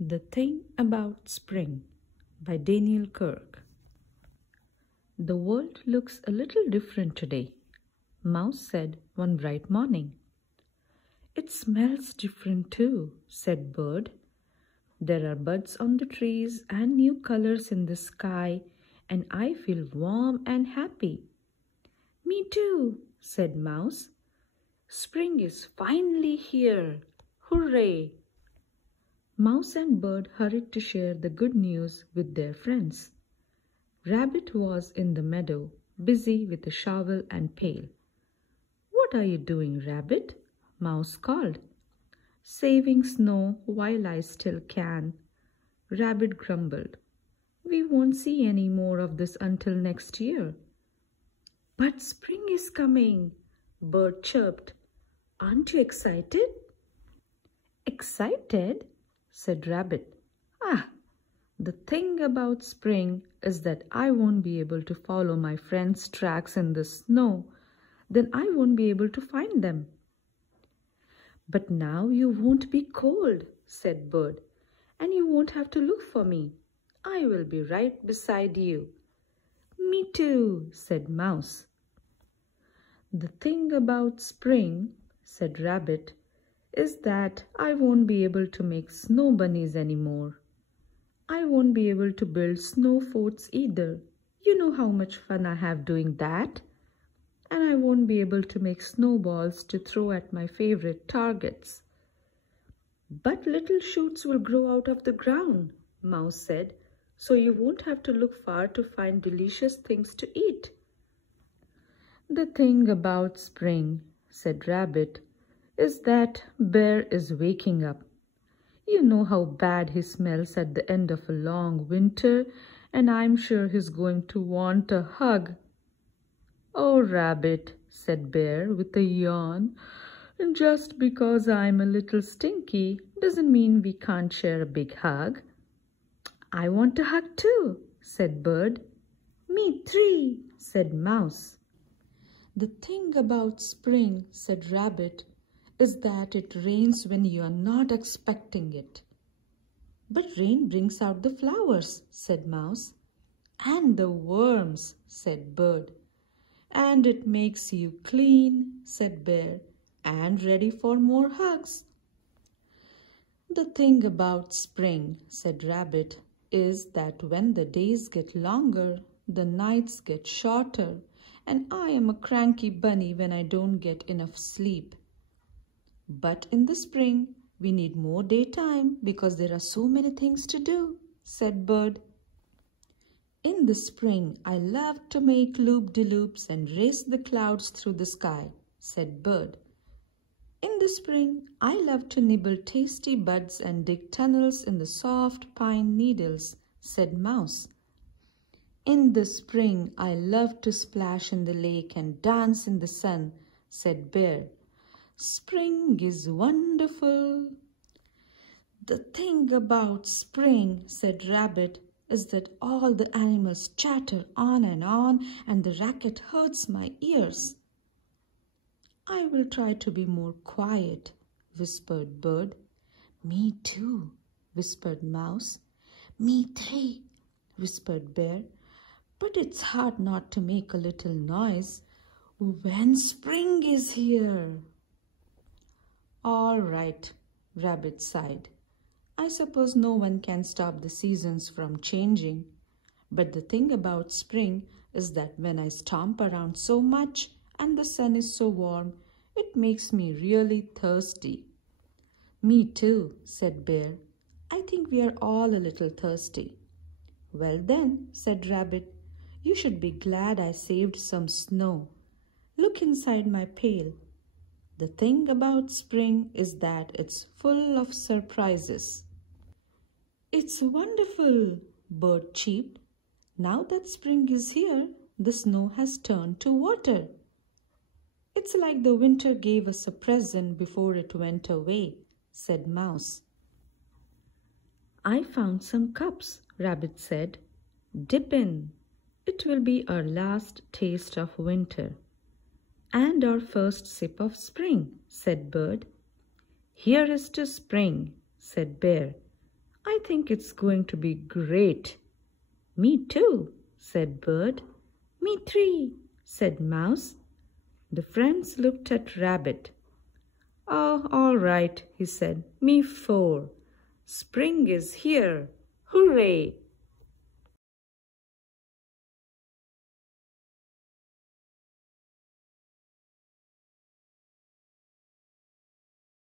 The Thing About Spring by Daniel Kirk. The world looks a little different today, Mouse said one bright morning. It smells different too, said Bird. There are buds on the trees and new colors in the sky, and I feel warm and happy. Me too, said Mouse. Spring is finally here. Hooray! Mouse and Bird hurried to share the good news with their friends. Rabbit was in the meadow, busy with a shovel and pail. What are you doing, Rabbit? Mouse called. Saving snow while I still can. Rabbit grumbled. We won't see any more of this until next year. But spring is coming, Bird chirped. Aren't you excited? Excited? Said Rabbit. The thing about spring is that I won't be able to follow my friends' tracks in the snow. Then I won't be able to find them. But now you won't be cold, said Bird, and you won't have to look for me. I will be right beside you. Me too, said Mouse. The thing about spring, said Rabbit, is that I won't be able to make snow bunnies anymore. I won't be able to build snow forts either. You know how much fun I have doing that. And I won't be able to make snowballs to throw at my favorite targets. But little shoots will grow out of the ground, Mouse said, so you won't have to look far to find delicious things to eat. The thing about spring, said Rabbit, is that Bear is waking up. You know how bad he smells at the end of a long winter, and I'm sure he's going to want a hug. Oh, Rabbit, said Bear with a yawn, just because I'm a little stinky doesn't mean we can't share a big hug. I want a hug too, said Bird. Me too, said Mouse. The thing about spring, said Rabbit, is that it rains when you are not expecting it. But rain brings out the flowers, said Mouse. And the worms, said Bird. And it makes you clean, said Bear, and ready for more hugs. The thing about spring, said Rabbit, is that when the days get longer, the nights get shorter, and I am a cranky bunny when I don't get enough sleep. But in the spring, we need more daytime because there are so many things to do, said Bird. In the spring, I love to make loop-de-loops and race the clouds through the sky, said Bird. In the spring, I love to nibble tasty buds and dig tunnels in the soft pine needles, said Mouse. In the spring, I love to splash in the lake and dance in the sun, said Bear. Spring is wonderful. The thing about spring, said Rabbit, is that all the animals chatter on and the racket hurts my ears. I will try to be more quiet, whispered Bird. Me too, whispered Mouse. Me too, whispered Bear. But it's hard not to make a little noise when spring is here. All right, Rabbit sighed. I suppose no one can stop the seasons from changing. But the thing about spring is that when I stomp around so much and the sun is so warm, it makes me really thirsty. Me too, said Bear. I think we are all a little thirsty. Well then, said Rabbit, you should be glad I saved some snow. Look inside my pail. The thing about spring is that it's full of surprises. It's wonderful, Bird cheeped. Now that spring is here, the snow has turned to water. It's like the winter gave us a present before it went away, said Mouse. I found some cups, Rabbit said. Dip in. It will be our last taste of winter. And our first sip of spring, said Bird. Here is to spring, said Bear. I think it's going to be great. Me too, said Bird. Me three, said Mouse. The friends looked at Rabbit. Oh, all right, he said. Me four. Spring is here. Hooray!